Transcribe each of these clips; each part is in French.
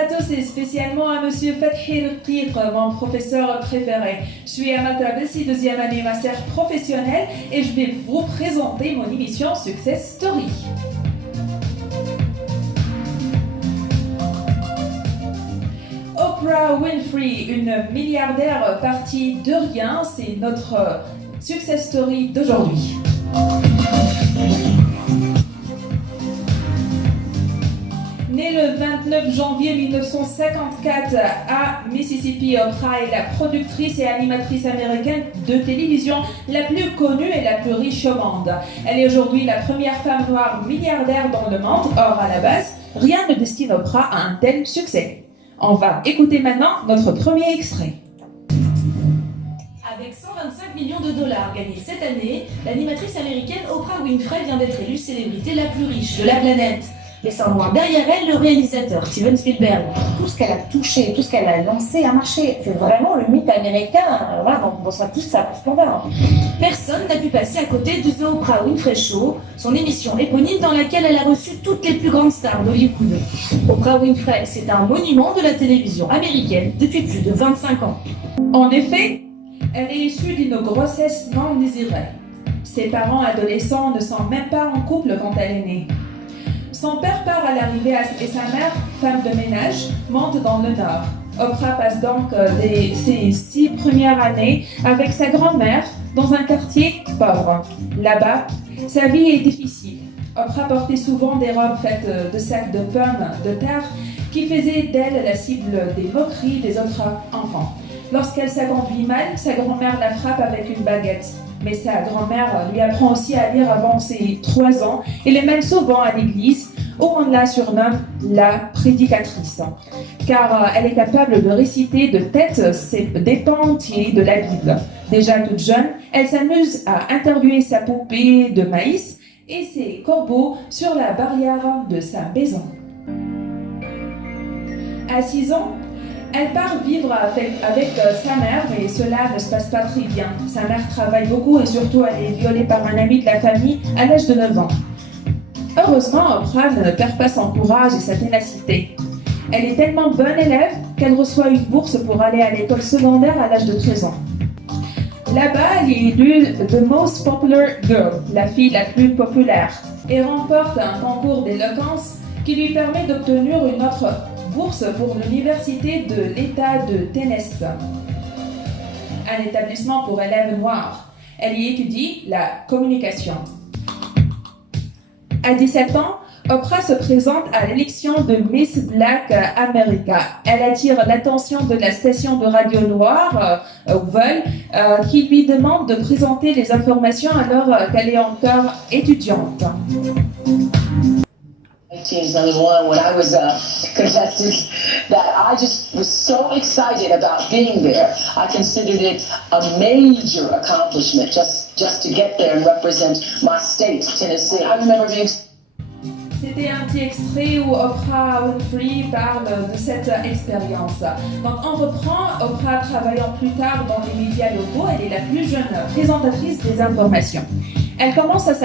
à tous et spécialement à Monsieur Fathi Rqiq, mon professeur préféré. Je suis Amata Bessi, deuxième année master professionnel et je vais vous présenter mon émission Success Story. Oprah Winfrey, une milliardaire partie de rien, c'est notre Success Story d'aujourd'hui. Née le 29 janvier 1954 à Mississippi, Oprah est la productrice et animatrice américaine de télévision la plus connue et la plus riche au monde. Elle est aujourd'hui la première femme noire milliardaire dans le monde. Or, à la base, rien ne destine Oprah à un tel succès. On va écouter maintenant notre premier extrait. Avec 125 millions de dollars gagnés cette année, l'animatrice américaine Oprah Winfrey vient d'être élue célébrité la plus riche de la planète. Laissant voir derrière elle le réalisateur Steven Spielberg. Tout ce qu'elle a touché, tout ce qu'elle a lancé a marché. C'est vraiment le mythe américain, voilà, dans toute sa splendeur. Personne n'a pu passer à côté de The Oprah Winfrey Show, son émission éponyme dans laquelle elle a reçu toutes les plus grandes stars d'Hollywood. Oprah Winfrey, c'est un monument de la télévision américaine depuis plus de 25 ans. En effet, elle est issue d'une grossesse non désirée. Ses parents adolescents ne sont même pas en couple quand elle est née. Son père part à l'arrivée et sa mère, femme de ménage, monte dans le nord. Oprah passe donc ses 6 premières années avec sa grand-mère dans un quartier pauvre. Là-bas, sa vie est difficile. Oprah portait souvent des robes faites de sacs de pommes de terre qui faisaient d'elle la cible des moqueries des autres enfants. Lorsqu'elle s'agrandit mal, sa grand-mère la frappe avec une baguette. Mais sa grand-mère lui apprend aussi à lire avant ses 3 ans et les mène souvent à l'église où on la surnomme la prédicatrice. Car elle est capable de réciter de tête des pans entiers de la Bible. Déjà toute jeune, elle s'amuse à interviewer sa poupée de maïs et ses corbeaux sur la barrière de sa maison. À 6 ans, elle part vivre avec sa mère, mais cela ne se passe pas très bien. Sa mère travaille beaucoup et surtout elle est violée par un ami de la famille à l'âge de 9 ans. Heureusement, Oprah ne perd pas son courage et sa ténacité. Elle est tellement bonne élève qu'elle reçoit une bourse pour aller à l'école secondaire à l'âge de 13 ans. Là-bas, elle est élue The Most Popular Girl, la fille la plus populaire, et remporte un concours d'éloquence qui lui permet d'obtenir une autre bourse pour l'université de l'État de Tennessee, un établissement pour élèves noirs. Elle y étudie la communication. À 17 ans, Oprah se présente à l'élection de Miss Black America. Elle attire l'attention de la station de radio noire, Vol, qui lui demande de présenter les informations alors qu'elle est encore étudiante. 1991 when I was a contestant, that I just was so excited about being there. I considered it a major accomplishment just to get there and represent my state, Tennessee. I remember being... C'était un petit extrait où Oprah Winfrey parle de cette expérience. Donc on reprend, Oprah travaillant plus tard dans les médias locaux, elle est la plus jeune présentatrice des informations. Elle commence à se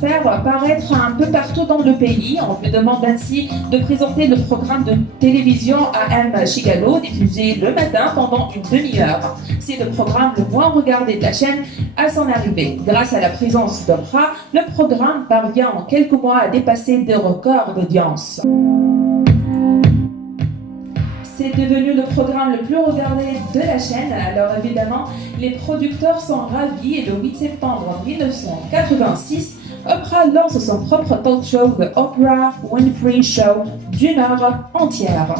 faire paraître un peu partout dans le pays. On lui demande ainsi de présenter le programme de télévision AM Chicago, diffusé le matin pendant une demi-heure. C'est le programme le moins regardé de la chaîne à son arrivée. Grâce à la présence d'Oprah, le programme parvient en quelques mois à dépasser des records d'audience. C'est devenu le programme le plus regardé de la chaîne. Alors évidemment, les producteurs sont ravis et le 8 septembre 1986, Oprah lance son propre talk show, The Oprah Winfrey Show, d'une heure entière.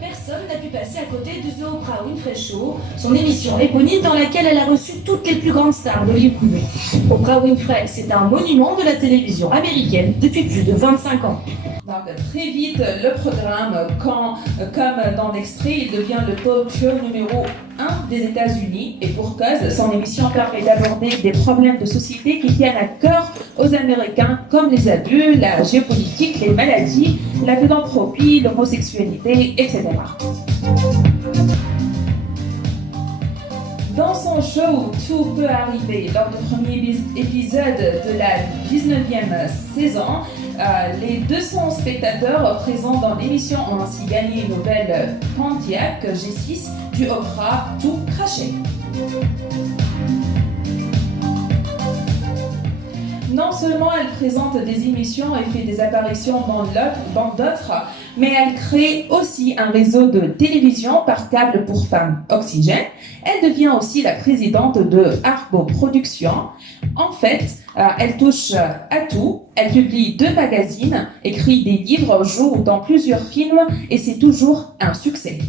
Personne n'a pu passer à côté de The Oprah Winfrey Show, son émission éponyme dans laquelle elle a reçu toutes les plus grandes stars d'Hollywood. Oprah Winfrey, c'est un monument de la télévision américaine depuis plus de 25 ans. Donc très vite, le programme, comme dans l'extrait, il devient le talk show numéro 1 des États-Unis. Et pour cause, son émission permet d'aborder des problèmes de société qui tiennent à cœur aux Américains, comme les abus, la géopolitique, les maladies, la philanthropie, l'homosexualité, etc. Dans son show Tout peut arriver, lors du premier épisode de la 19e saison, les 200 spectateurs présents dans l'émission ont ainsi gagné une nouvelle Pontiac G6 du Oprah tout craché. Non seulement elle présente des émissions et fait des apparitions dans d'autres, mais elle crée aussi un réseau de télévision par câble pour femmes, Oxygène. Elle devient aussi la présidente de Arbo Productions. En fait, elle touche à tout. Elle publie 2 magazines, écrit des livres, joue dans plusieurs films et c'est toujours un succès.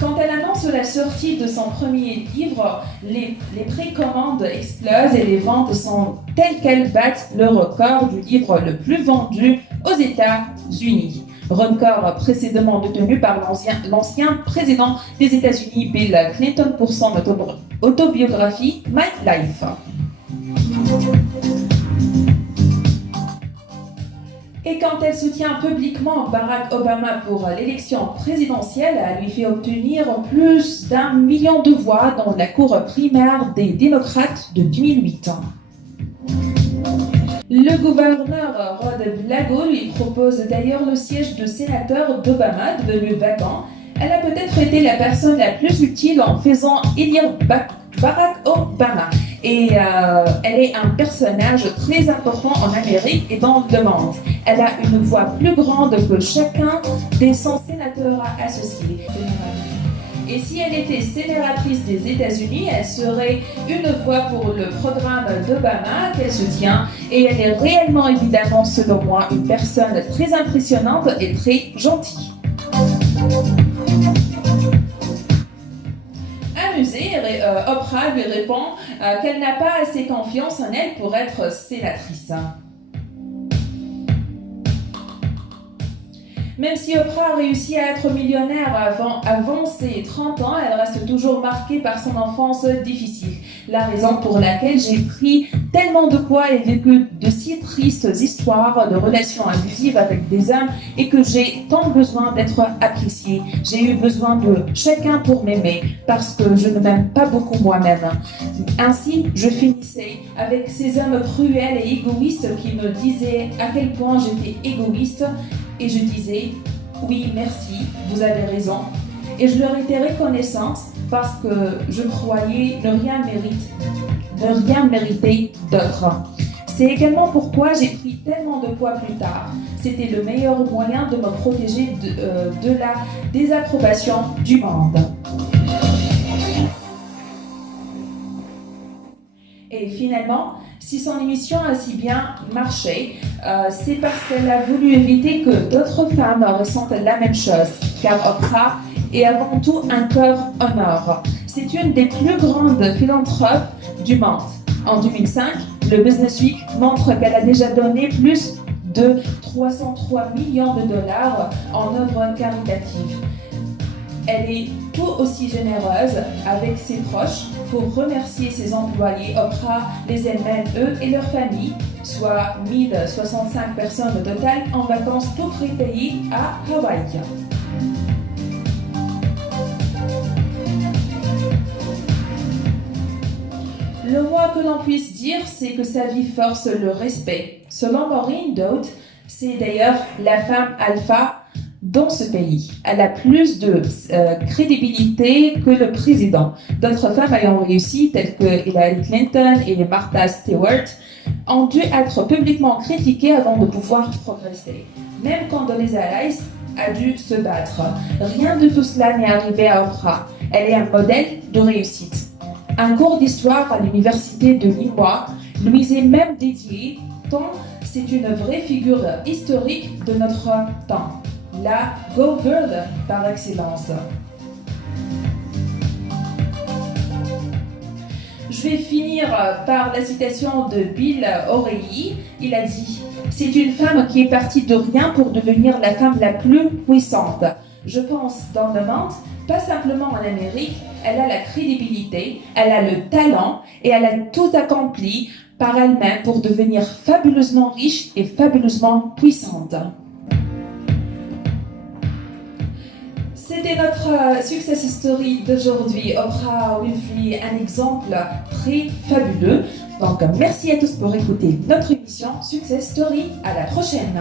Quand elle annonce la sortie de son premier livre, les précommandes explosent et les ventes sont telles qu'elles battent le record du livre le plus vendu aux États-Unis. Record précédemment détenu par l'ancien président des États-Unis, Bill Clinton, pour son autobiographie My Life. Et quand elle soutient publiquement Barack Obama pour l'élection présidentielle, elle lui fait obtenir plus d'1 million de voix dans la cour primaire des démocrates de 2008. Le gouverneur Rod Blago lui propose d'ailleurs le siège de sénateur d'Obama, devenu vacant. Elle a peut-être été la personne la plus utile en faisant élire Barack Obama. Et elle est un personnage très important en Amérique et dans le monde. Elle a une voix plus grande que chacun des 100 sénateurs associés. Et si elle était sénatrice des États-Unis, elle serait une voix pour le programme d'Obama qu'elle soutient. Et elle est réellement, évidemment, selon moi, une personne très impressionnante et très gentille. Amusée, Oprah lui répond qu'elle n'a pas assez confiance en elle pour être sénatrice. Même si Oprah a réussi à être millionnaire avant ses 30 ans, elle reste toujours marquée par son enfance difficile. La raison pour laquelle j'ai pris tellement de poids et vécu de si tristes histoires de relations abusives avec des hommes et que j'ai tant besoin d'être appréciée. J'ai eu besoin de chacun pour m'aimer parce que je ne m'aime pas beaucoup moi-même. Ainsi, je finissais avec ces hommes cruels et égoïstes qui me disaient à quel point j'étais égoïste. Et je disais, oui, merci, vous avez raison. Et je leur étais reconnaissante parce que je croyais ne rien mériter d'autre. C'est également pourquoi j'ai pris tellement de poids plus tard. C'était le meilleur moyen de me protéger de la désapprobation du monde. Et finalement, si son émission a si bien marché, c'est parce qu'elle a voulu éviter que d'autres femmes ressentent la même chose, car Oprah est avant tout un cœur en or. C'est une des plus grandes philanthropes du monde. En 2005, le Business Week montre qu'elle a déjà donné plus de 303 millions de dollars en œuvres caritatives. Elle est tout aussi généreuse avec ses proches pour remercier ses employés. Oprah les emmène eux et leurs familles, soit 1065 personnes au total, en vacances tout frais payés à Hawaï. Le moins que l'on puisse dire, c'est que sa vie force le respect. Selon Maureen Dowd, c'est d'ailleurs la femme alpha dans ce pays. Elle a plus de crédibilité que le président. D'autres femmes ayant réussi, telles que Hillary Clinton et Martha Stewart, ont dû être publiquement critiquées avant de pouvoir progresser. Même Condoleezza Rice a dû se battre. Rien de tout cela n'est arrivé à Oprah. Elle est un modèle de réussite. Un cours d'histoire à l'université de Limois lui est même dédié, tant c'est une vraie figure historique de notre temps. La Go Girl par excellence. Je vais finir par la citation de Bill O'Reilly. Il a dit « C'est une femme qui est partie de rien pour devenir la femme la plus puissante. Je pense dans le monde, pas simplement en Amérique, elle a la crédibilité, elle a le talent et elle a tout accompli par elle-même pour devenir fabuleusement riche et fabuleusement puissante. » C'était notre success story d'aujourd'hui. Oprah Winfrey, un exemple très fabuleux. Donc, merci à tous pour écouter notre émission Success Story. À la prochaine.